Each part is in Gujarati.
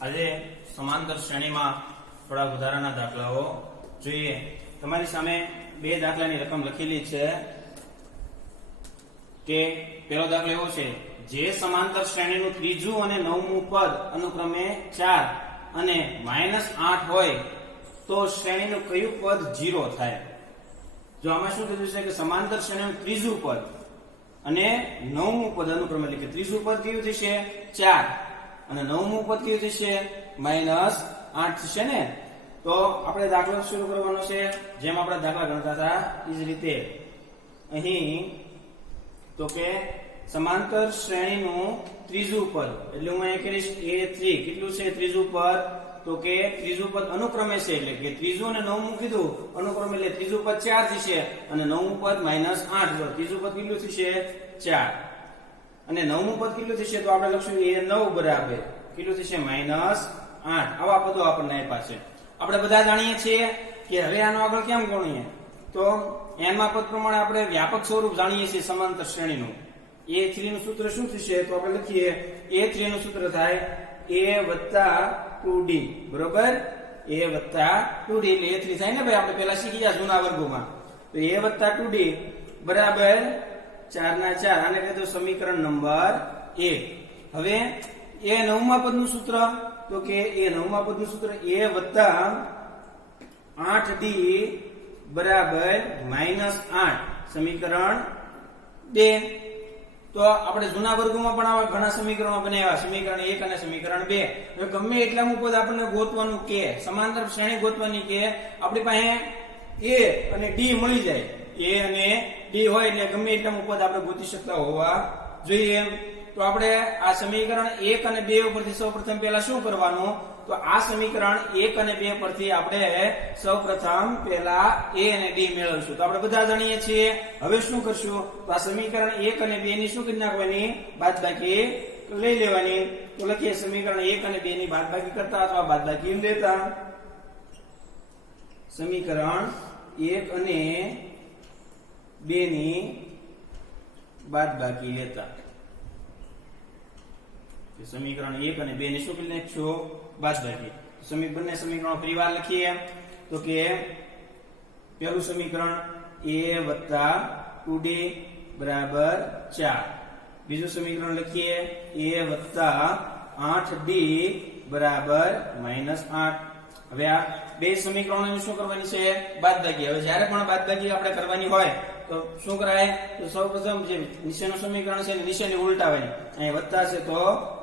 આજે સમાંતર શ્રેણીમાં થોડા વધારાના દાખલાઓ જોઈએ। તમારી સામે બે દાખલાની રકમ લખેલી છે કે પહેલો દાખલો એવો છે, જે સમાંતર શ્રેણીનું ત્રીજું અને નવમું પદ અનુક્રમે 4 અને -8 હોય તો શ્રેણીનું કયું પદ 0 થાય। જો આમાં શું કીધું છે કે સમાંતર શ્રેણીનું ત્રીજું પદ અને નવમું પદ અનુક્રમે, એટલે કે ત્રીજું પદ કયું થશે 4 અને નવમું પદ કયું થશે -8 થશે ને। તો આપણે દાખલો શરૂ કરવાનો છે જેમ આપણે દાખલા ગણતા હતા એ જ રીતે। અહીં તો કે સમાંતર શ્રેણીનું ત્રીજું પદ, એટલે હું અહીંયા કરીશ A3। કેટલું છે ત્રીજું પદ? તો કે ત્રીજું પદ અનુક્રમે છે, એટલે કે ત્રીજું અને નવમું કીધું અનુક્રમે, એટલે ત્રીજું પદ 4 થશે અને નવમું પદ -8। તો ત્રીજું પદ કેટલું થશે 4 અને નવમું પદ કેટલું થશે? તો આપણે લખશું A9 બરાબર કેટલું થશે -8। આવા પદો આપણને આપ્યા છે। આપણે બધા જાણીએ છીએ કે હવે આનો આગળ કેમ ગણીએ, તો n માં પદ પ્રમાણે આપણે વ્યાપક સ્વરૂપ જાણીએ છીએ સમાંતર શ્રેણીનું। A3 નું સૂત્ર શું થશે? તો આપણે લખીએ A3 નું સૂત્ર થાય A + 2D બરોબર। A + 2D એટલે A3 થાય ને ભાઈ, આપણે પહેલા શીખી ગયા જૂના વર્ગોમાં। તો A + 2D બરાબર 4/4, આને કહેતો સમીકરણ નંબર 1। હવે એ નવમા પદનું સૂત્ર, તો કે એ નવમા પદનું સૂત્ર A + 8D બરાબર -8 સમીકરણ 2। તો આપણે જૂના વર્ગોમાં પણ આવા ઘણા સમીકરણો બનાવ્યા, સમીકરણ 1 અને સમીકરણ 2। હવે ગમે એટલાનું પદ આપણને ગોતવાનું કે સમાંતર શ્રેણી ગોતવાની કે આપણી પાસે A અને D મળી જાય, A અને D હોય એટલે ગમે એટલાનું પદ આપણે ગોતી શકતા હોવા જોઈએ। તો આપણે આ સમીકરણ 1 અને 2 ઉપરથી સૌપ્રથમ પહેલા શું કરવાનું, તો આ સમીકરણ 1 અને 2 પરથી આપણે સૌપ્રથમ પહેલા A અને D મેળવશું। તો આપણે બધા જાણીએ છીએ। હવે શું કરશું, તો આ સમીકરણ 1 અને 2 ની શું કરી નાખવાની? બાદબાકી લઈ લેવાની। તો લખીએ સમીકરણ 1 અને 2 ની બાદબાકી કરતા અથવા બાદબાકી લેતા। સમીકરણ 1 અને 2 ની બાદબાકી લેતા, સમીકરણ 1 અને 2 ને શું કરી નાખશો? બાદબાકી। બંને સમીકરણો ફરીવાર લખીએ, તો કે પહેલું સમીકરણ A + 2D બરાબર 4, બીજું સમીકરણ લખીએ A + 8D બરાબર -8। હવે આ બે સમીકરણોની શું કરવાની છે? બાદબાકી। હવે જ્યારે પણ બાદબાકી આપણે કરવાની હોય તો શું કરાય? તો સૌપ્રથમ જે નીચેનું સમીકરણ છે નીચેની ઉલટાવાની, અહીં વત્તા છે તો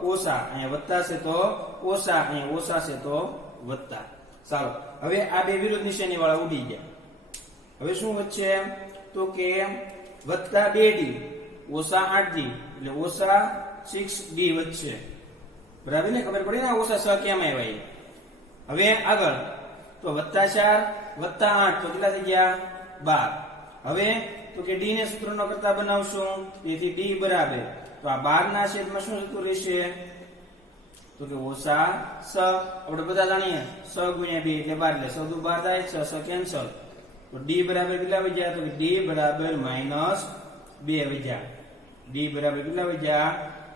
ઓછા, અહીં વત્તા છે તો ઓછા, અહીં ઓછા છે તો વત્તા। ચાલો, હવે આ બે વિરુદ્ધ નિશાની વાળા ઉડી ગયા। હવે શું વચ્ચે? તો કે +2D -8D એટલે -6D વચ્ચે, બરાબર ને? ખબર પડી ને -6 કેમ આવ્યા? હવે આગળ તો +4 +8 તો કેટલા થઈ ગયા? 12। હવે તો કે D ને સૂત્રનો કરતા બનાવશું, તેથી D બરાબર, તો આ 12 ના છેદમાં શું થતું રહેશે? તો કે -6। આપણે બધા જાણીએ 6 × 2 એટલે 12, એટલે 6 × 12 થાય, 6 6 કેન્સલ, તો D બરાબર કેટલા વધ્યા? તો કે D બરાબર -2 વધ્યા। D બરાબર કેટલા વધ્યા?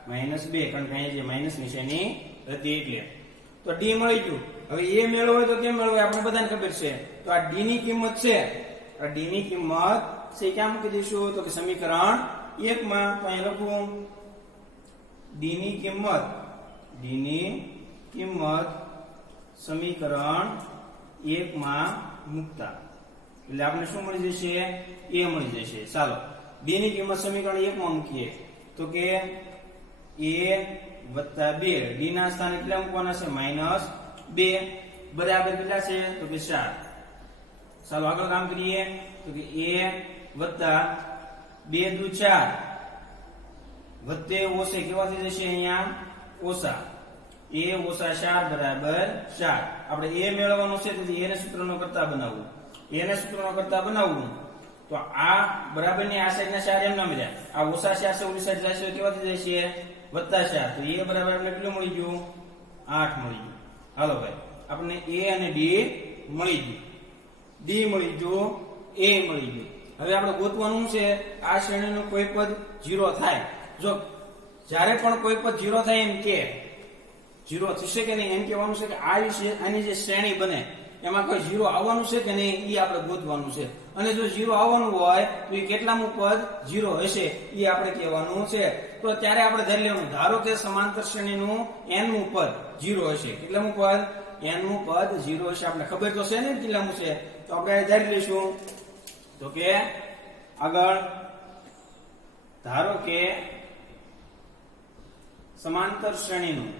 -2, કારણ કે અહીંયા જે માઈનસ નિશાની હતી એટલે। તો D મળી ગયું। હવે એ મેળવો હોય તો કેમ મેળવો? આપણે બધાને ખબર છે। તો આ D ની કિંમત છે, આ D ની કિંમત છે ક્યાં મૂકી દઈશું? તો કે સમીકરણ 1 માં। તો અહીં લખું D ની કિંમત સમીકરણ 1 માં મૂકતા, એટલે આપણે શું મળી જશે? A મળી જશે। ચાલો, D ની કિંમત સમીકરણ 1 માં મૂકીએ, તો કે A + 2, D ના સ્થાને કેટલા મૂકવાના છે? -2 બરાબર કેટલા છે? તો કે 4। ચાલો આગળ કામ કરીએ, તો કે A + 2 × 4 વત્તે ઓછે કેવા થઈ જશે? અહીંયા ઓછા, A - 4 બરાબર 4। આપણે A મેળવવાનો છે, તેથી A ને સૂત્રનો કરતા બનાવવું, A ને સૂત્રનો કરતા બનાવવું, તો આ બરાબર ની આ સાઈડ ના 4 એમ ના મળ્યા, આ -4 છે ઓલી સાઈડ જશે કેવા થઈ જશે? +4। તો A બરાબર આપણે કેટલું મળી ગયું? 8 મળી ગયું। હાલો ભાઈ, આપણને A અને D મળી ગયું, D મળી ગયું, A મળી ગયું। હવે આપણે ગોતવાનું છે આ શ્રેણીનું કોઈ પદ 0 થાય। જો જ્યારે પણ કોઈ પદ 0 થાય એમ કે 0 થશે કે નહીં એમ કહેવાનું છે કે આની જે શ્રેણી બને એમાં કોઈ 0 આવવાનું છે કે નહીં એ આપણે ગોતવાનું છે અને જો 0 આવવાનું હોય તો એ કેટલામું પદ 0 હશે એ આપણે કહેવાનું છે તો ત્યારે આપણે ધરી લેવાનું ધારો કે સમાંતર શ્રેણીનું n મું પદ 0 હશે કેટલામું પદ n મું પદ 0 હશે આપણે ખબર તો છે ને કેટલામું છે તો આપણે ધારી લઈશું તો કે આગળ ધારો કે સમાંતર શ્રેણીનું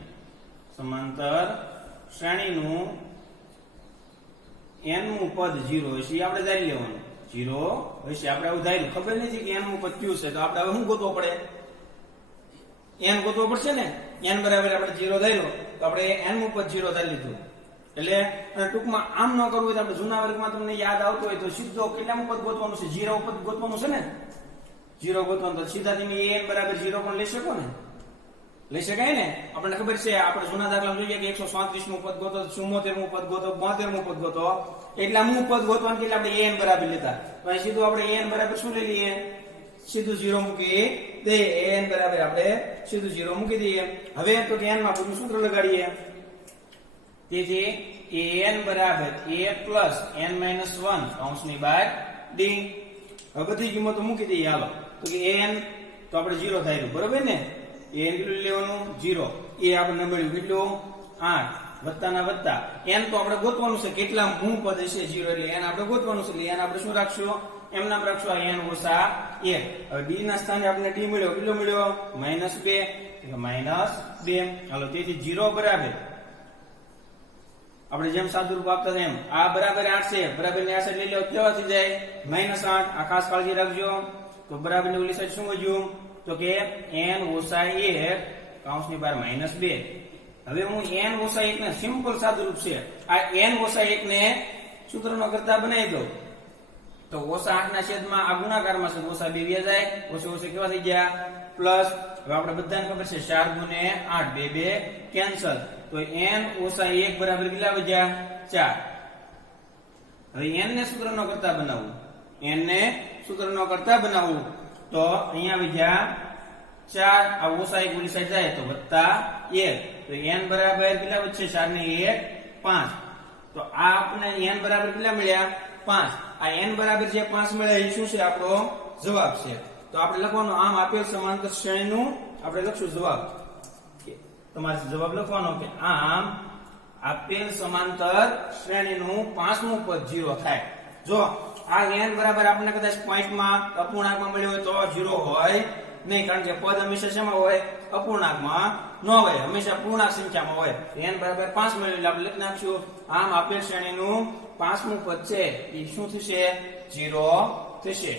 n મું પદ 0 હશે આપણે ધારી લેવાનું 0 હશે આપણે આવું ધાર્યું ખબર નથી કે n મું પદ કયું છે તો આપણે હવે શું ગોતવો પડે n ગોતવો પડશે ને n બરાબર આપણે 0 ધાર્યો તો આપણે n મું પદ 0 ધારી લીધું એટલે ટૂંકમાં આમ ન કરવું હોય તો આપણે જૂના વર્ગમાં તમને યાદ આવતું હોય તો સીધો કેટલામું પદ ગોતવાનું છે 0 પદ ગોતવાનું છે ને 0 ગોતવાનું તો સીધા તમે n બરાબર 0 પણ લઈ શકો ને લઈ શકાય ને આપણને ખબર છે આપણે જૂના દાખલા જોઈએ કે 137 મું પદ ગોતો 74 મું પદ ગોતો 72 મું પદ ગોતો એટલા મું પદ ગોતવાનું એટલે આપણે n બરાબર લેતા તો અહીં સીધું આપણે n બરાબર શું લઈ લઈએ સીધું 0 મૂકી દે n બરાબર આપણે સીધું 0 મૂકી દઈએ હવે તો કે n માં બધું સૂત્ર લગાડીએ તેથી an બરાબર a n - 1 કૌંસની બહાર d હવે બધી કિંમતો મૂકી દઈએ હાલો તો કે an તો આપણે 0 ધાર્યું બરોબર ને n કેટલું લેવાનું 0 એ આપણે મળ્યું કેટલું 8 વત્તાના વત્તા n તો આપણે ગોતવાનું છે કેટલા મું પદ હશે 0 એટલે n આપણે ગોતવાનું છે એટલે n આપણે શું રાખશું એમ નામ રાખશું n - 1 હવે d ના સ્થાને આપણે d મળ્યો કેટલો મળ્યો -2 એટલે -2 હાલો તેથી 0 બરાબર આપણે જેમ સાદુરૂપ આપતા હતા એમ આ બરાબર 8 છે બરાબર ની આ સાઈડ લઈ લો કેવા થઈ જાય -8 આ ખાસ કાળજી રાખજો તો બરાબર ની ઓલી સાઈડ શું વધ્યું તો કે n - 1 કૌંસની બહાર -2 હવે હું n - 1 ને સિમ્પલ સાદુરૂપ છે આ n - 1 ને સૂત્રનો કરતા બનાવી દો તો -8 ના છેદમાં આ ગુણાકારમાં છે -2 વ્યા જાય ઓછે કેવા થઈ ગયા પ્લસ હવે આપણે બધાને ખબર છે 4 × 8 2 કેન્સલ તો n - 1 બરાબર કેટલા વધ્યા 4 હવે n ને સૂત્રનો કરતા બનાવવું n ને સૂત્રનો કરતા બનાવવું તો અહીંયા વધ્યા 4 આ -1 ઓલી સાઈડ જાય તો +1 તો n બરાબર કેટલા વધશે 4 ને 1 5 તો આ આપણે n બરાબર કેટલા મળ્યા 5 આ n બરાબર જે 5 મળ્યા એ શું છે આપણો જવાબ છે તો આપણે લખવાનું આમ આપેલ સમાંતર શ્રેણીનું આપણે લખશું જવાબ તમારે જવાબ લખવાનો કે આમ આપેલ સમાંતર શ્રેણીનું 5મું પદ 0 થાય જો આ n બરાબર આપણને કદાચ પોઈન્ટમાં અપૂર્ણાંકમાં મળ્યો હોય તો 0 હોય નહીં કારણ કે પદ હંમેશા શેમાં હોય અપૂર્ણાંકમાં ન હોય હંમેશા પૂર્ણાંક સંખ્યામાં હોય n બરાબર 5 મળ્યું એટલે આપણે લખી નાખશું આમ આપેલ શ્રેણીનું 5મું પદ છે એ શું થશે 0 થશે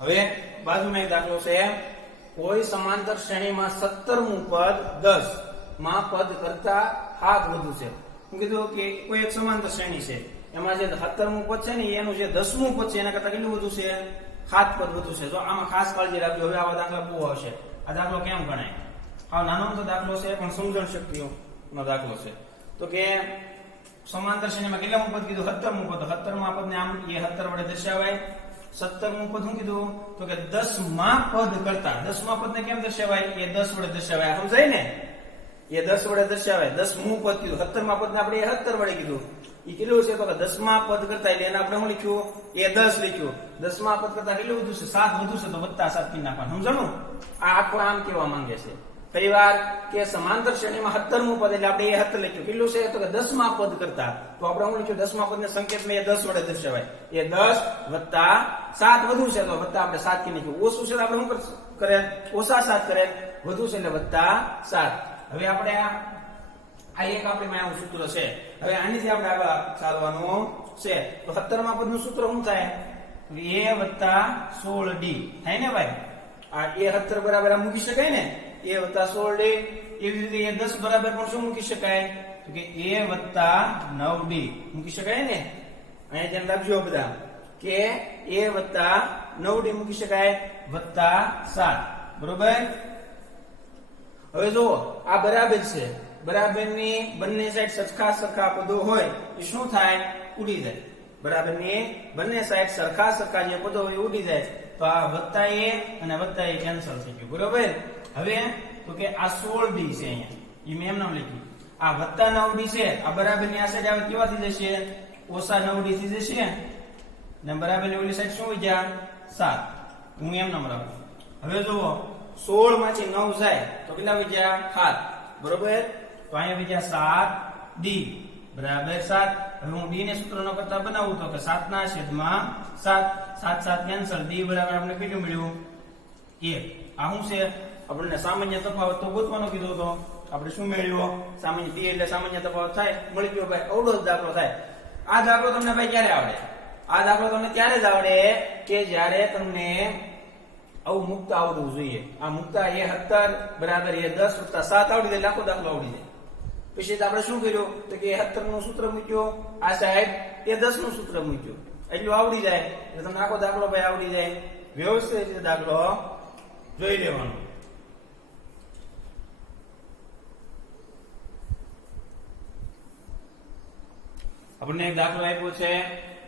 હવે બાજુમાં એક દાખલો છે કોઈ સમાંતર શ્રેણીમાં 17મું પદ 10 માં પદ કરતા 7 વધુ છે હું કીધું કે કોઈ એક સમાંતર શ્રેણી છે એમાં જે 17મું પદ છે ને એનું જે 10મું પદ છે એના કરતા કેટલું વધુ છે 7 પદ વધુ છે તો આમાં ખાસ કાળજી રાખજો હવે આવા દાખલા બહુ આવશે આ દાખલો કેમ ગણાય આ નાનો તો દાખલો છે પણ સમજણ શક્તિનો દાખલો છે તો કે સમાંતર શ્રેણીમાં કેટલામું પદ કીધું 17મું પદ 17માં પદને આમ એ 17 વડે દર્શાવાય 17મું પદ શું કીધું તો કે 10માં પદ કરતા 10માં પદને કેમ દર્શાવાય એ 10 વડે દર્શાવાય સમજાય ને એ 10 વડે દર્શાવાય 10મું પદ કીધું 17માં પદને આપણે 17 વડે કીધું એ કેટલું છે તો કે 10માં પદ કરતા એટલે એને આપણે શું લખ્યું એ 10 લખ્યું 10માં પદ કરતા કેટલું વધુ છે 7 વધુ છે તો +7 કી નાખવાનું સમજણું આ આખો આમ કેવા માંગે છે પરિવાર કે સમાંતર શ્રેણીમાં 17મું પદ એટલે આપણે એ 17 લખ્યું કેટલું છે તો કે 10માં પદ કરતા તો આપણે શું લખ્યું 10માં પદને સંકેતમાં એ 10 વડે દર્શાવાય એ 10 + 7 વધુ છે તો વત્તા આપણે 7 કી નાખ્યું ઓછું છે તો આપણે શું કરે ઓછા 7 કરે વધુ છે એટલે +7 હવે આપણે આ એક આપણી માં સૂત્ર છે હવે આનીથી આપણે આગળ ચાલવાનું છે તો 17માં પદનું સૂત્ર શું થાય a + 16d થાય ને ભાઈ આ a17 બરાબર આ મૂકી શકાય ને a + 16d એવી રીતે a10 બરાબર પણ શું મૂકી શકાય તો કે a + 9d મૂકી શકાય ને અહીંયા ધ્યાન રાખજો બધા કે a + 9d મૂકી શકાય +7 બરોબર હવે જો આ બરાબર છે બરાબરની બંને સાઈડ સરખા પદો હોય એ શું થાય ઉડી જાય બરાબરની બંને સાઈડ સરખા જે પદો હોય ઉડી જાય તો તો આ વત્તા a અને વત્તા a કેન્સલ થઈ ગયું બરોબર. હવે તો કે આ 16d છે અહીંયા ઈ મેં એમ નામ લખ્યું. આ વત્તા 9d છે આ બરાબરની આ સાઈડ આવે કેવાથી જશે ઓછા 9d થી જશે ને બરાબરની ઓલી સાઈડ શું વધ્યા 7. હું એમ નામ રાખું. હવે જુઓ 16 માંથી 9 જાય તો કેટલા વધ્યા 7 બરોબર. તો અહીંયા વધ્યા 7d બરાબર 7. હવે હું d ને સૂત્રનો કરતા બનાવું તો કે 7 ના છેદમાં 7 7 7 કેન્સલ d બરાબર આપણે કેટલું મળ્યું 1. આ શું છે આપણને સામાન્ય તફાવત તો ગોતવાનો કીધો તો આપણે શું મેળવ્યો સામાન્ય d એટલે સામાન્ય તફાવત થાય મળી ગયો ભાઈ. અવડો જ દાખલો થાય. આ દાખલો તમને ભાઈ ક્યારે આવડે? આ દાખલો તમને ત્યારે જ આવડે કે જ્યારે તમને આવું મુક્ત આવડવું જોઈએ. આ મુક્ત a17 બરાબર a10 વત્તા 7 આવડી જાય આખો દાખલો આવડી જાય. પછી આપણે શું કર્યું તો કે a17 નું સૂત્ર મૂક્યો આ સાઈડ a10 નું સૂત્ર મૂક્યું એટલું આવડી જાય એટલે તમને આખો દાખલો ભાઈ આવડી જાય. વ્યવસ્થિત રીતે દાખલો જોઈ લેવાનો. આપણને એક દાખલો આપ્યો છે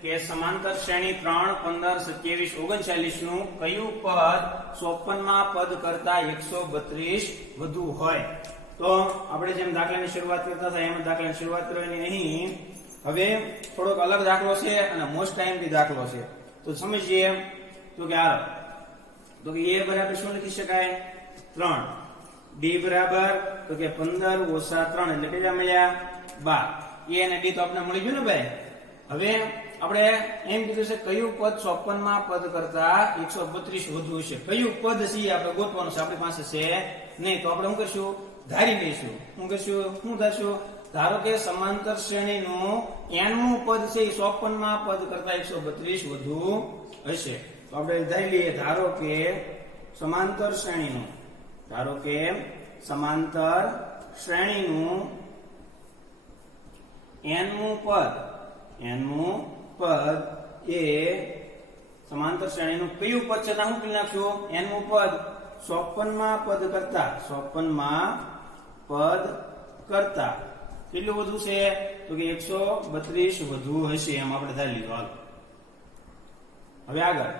કે સમાંતર શ્રેણી 3 15 27 39 નું કયું પદ 54 માં પદ કરતા 132 વધુ હોય. તો આપણે જેમ દાખલાની શરૂઆત કરતા હતા એમ દાખલાની શરૂઆત કરવાની નહીં. હવે થોડોક અલગ દાખલો છે અને મોસ્ટ ટાઈમથી દાખલો છે તો સમજીએ. તો કે આ તો કે a બરાબર શું લખી શકાય 3 d બરાબર તો કે 15 ઓછા 3 એટલે કેટલા મળ્યા 12. a અને d તો આપણે મળી ગયું ને ભાઈ. હવે આપણે એમ કીધું છે કયું પદ 54 માં પદ કરતા 132 વધુ હશે. કયું પદ છે આપણે ગોતવાનું છે આપણી પાસે છે નહીં. તો આપણે શું કરશું ધારી લઈશું. શું ધારશું ધારો કે સમાંતર શ્રેણીનું nમું પદ છે એ 54 માં પદ કરતા 132 વધુ હશે. તો આપણે ધારી લઈએ ધારો કે સમાંતર શ્રેણીનું nમું પદ એ સમાંતર શ્રેણીનું કયું પદ છે ત્યાં શું કરી નાખશું nમું પદ 54 માં પદ કરતા કેટલું વધુ છે તો કે 132 વધુ હશે એમ આપણે ધારી લીધું. હવે આગળ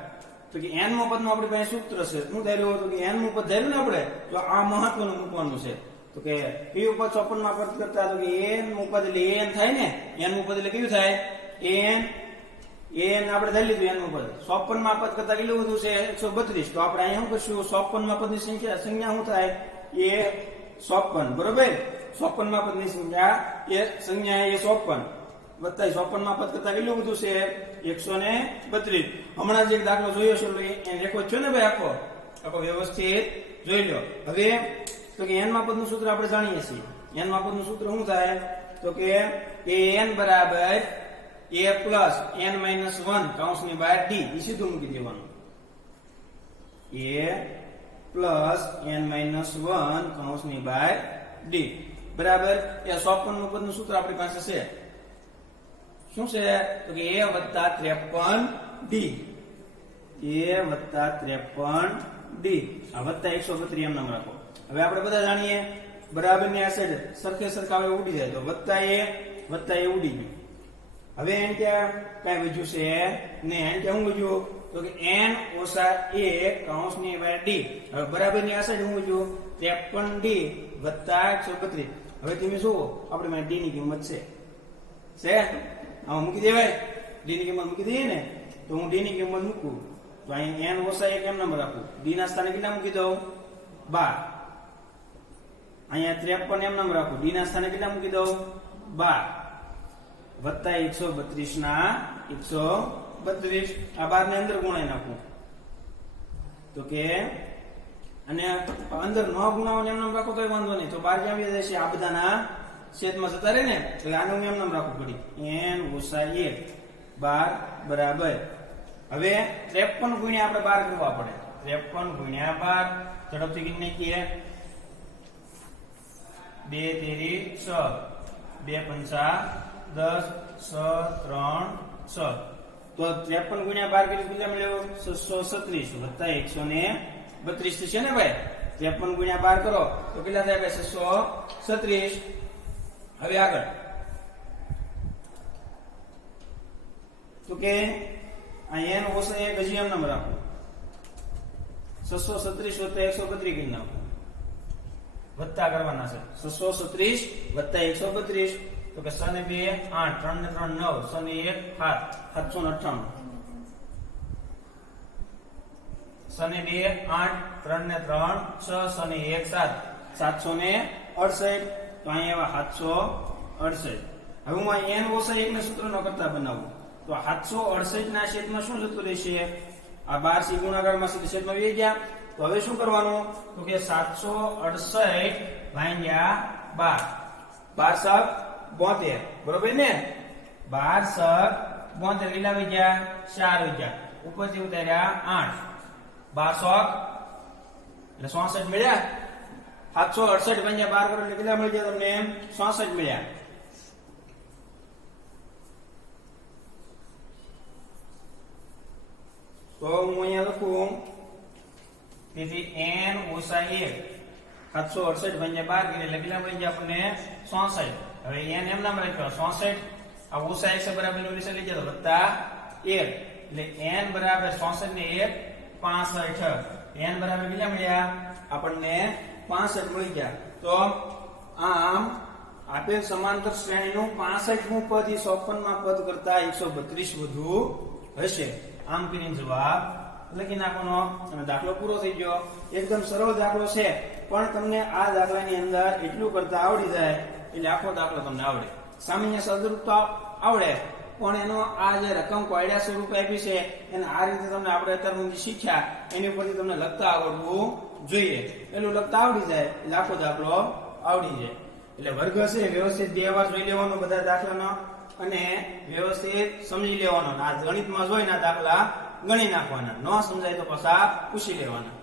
તો કે nમું પદનું આપણી પાસે સૂત્ર છે. શું ધાર્યું તો કે nમું પદ ધાર્યું ને આપણે તો આ મહત્વનું મૂકવાનું છે. તો કે કયું પદ 54 માં પદ કરતા તો કે nમું પદ એટલે an થાય ને. nમું પદ એટલે કયું થાય an આપણે ધારી લીધું nમું પદ 54 માં પદ કરતા કેટલું વધુ છે 132. તો આપણે અહીંયા શું કરશું 54 માં પદની સંખ્યા શું થાય એ 54 બરોબર. 54 માં પદની સંખ્યા એ 54 વત્તા 54 માં પદ કરતા કેટલું વધુ છે 132. હમણાં જે દાખલો જોયો છે એ રેખો છે ને ભાઈ આખો વ્યવસ્થિત જોઈ લો. હવે તો કે n માં પદનું સૂત્ર આપણે જાણીએ છીએ. n માં પદનું સૂત્ર શું થાય તો કે an બરાબર a પ્લસ n માઇનસ 1 કૌંસની બહાર d એ સીધું મૂકી દેવાનું. a પ્લસ n માઇનસ 1 કૌંસની બહાર d બરાબર એ 54 નું પદનું સૂત્ર આપણી પાસે છે. શું છે તો કે a વત્તા 53d આ વત્તા 132 એમ નામ રાખો. હવે આપણે બધા જાણીએ બરાબરની આ સાઈડ સરખે સરખા ઉડી જાય તો વત્તા એ ઉડી ગયું. હવે એન ત્યાં કઈ વધ્યું છે ને એન ત્યાં શું વધ્યું તો કે n ઓછા 1 કૌંસની બહાર d. હવે બરાબરની આ સાઈડ શું વધ્યું 53d વત્તા 132. હવે તમે જુઓ આપણે માં d ની કિંમત છે આમાં મૂકી દેવાય. d ની કિંમત મૂકી દઈએ ને તો હું d ની કિંમત મૂકું તો અહીં n ઓછા 1 એમ નંબર રાખું. d ના સ્થાને કેટલા મૂકી દઉં 12. અહીંયા 53 એમ નંબર રાખું. d ના સ્થાને કેટલા મૂકી દઉં 12 વત્તા 132 ના 132 આ 12 ને અંદર ગુણાઈ નાખું તો કે અને અંદર ન ગુણાવવાનું એમ નામ રાખો તો વાંધો નહીં. તો 12 ક્યાં આવી જશે આ બધાના છેદમાં જતા રહે ને એટલે આનું એમ નામ રાખવું પડી n ઓછા 1 12 બરાબર. હવે 53 ગુણ્યા આપણે 12 કરવા પડે. 53 ગુણ્યા 12 ઝડપથી ગણી નાખીએ 2 તેરી 6 2 પંચા 10 6 3 6 તો 53 ગુણ્યા 12 કેટલા મળ્યો 636 વત્તા 132 થશે ને ભાઈ. 53 ગુણ્યા 12 કરો તો કેટલા થાય ભાઈ 636. હવે આગળ તો કે આ n ઓછા 1 હજી એમ નામ રાખો 636 વત્તા 132 કરી નાખો, વત્તા કરવાના છે 636 વત્તા 132, તો કે 6 ને 2 8, 3 ને 3 9, 6 ને 1 7, 798, 6 ને 2 8, 3 ને 3 6, 6 ને 1 7, 768, તો અહીંયા 768. હવે હું આ n ઓછા 1 ને સૂત્રનો કરતા બનાવું તો 768 ના છેદમાં શું જતું રહેશે? આ 12 ગુણાકારમાં સીધા છેદમાં આવી ગયા. તો હવે શું કરવાનું? તો કે 768 ભાગ્યા 12, 12 બરોબર ને? 12 72 લીલા આવી ગયા, 4 આવી ગયા, ઉપરથી ઉતાર્યા 8, 12 એટલે 66 મળ્યા. 768 ભાગ્યા 12 કરો એટલે કેટલા મળી ગયા તમને? 66 મળ્યા. તો હું અહીંયા લખું, તેથી n ઓછા 1 768 ભાગ્યા 12 એટલે કેટલા મળી ગયા આપણને? 66. હવે n એમ નામ રાખ્યો 66, આ ઓછા 1 બરાબર નો વિશે લઈ જતો વત્તા 1 એટલે n બરાબર 66 ને 1 65. n બરાબર કેટલા મળ્યા આપણને? 65 મળી ગયા. તો આમ આપેલ સમાંતર શ્રેણીનું 65મું પદ એ 56 માં પદ કરતા 132 વધુ હશે. આમ કરીને જવાબ લખી નાખવાનો અને દાખલો પૂરો થઈ ગયો. એકદમ સરળ દાખલો છે, પણ તમને આ દાખલાની અંદર એટલું કરતા આવડી જાય એટલે આખો દાખલો તમને આવડે. સામાન્ય સદરૂપતા આવડે, પણ એનો આ જે રકમ કોયડા સ્વરૂપે આપી છે એને આ રીતે તમને આપણે અત્યાર સુધી શીખ્યા એની ઉપરથી તમને લખતા આવડવું જોઈએ. પેલું લખતા આવડી જાય એટલે આખો દાખલો આવડી જાય. એટલે વર્ગ હશે વ્યવસ્થિત 2 વાર જોઈ લેવાનો બધા દાખલાનો અને વ્યવસ્થિત સમજી લેવાનો. આ ગણિતમાં જોઈને દાખલા ગણી નાખવાના, ન સમજાય તો પાછા પૂછી લેવાના.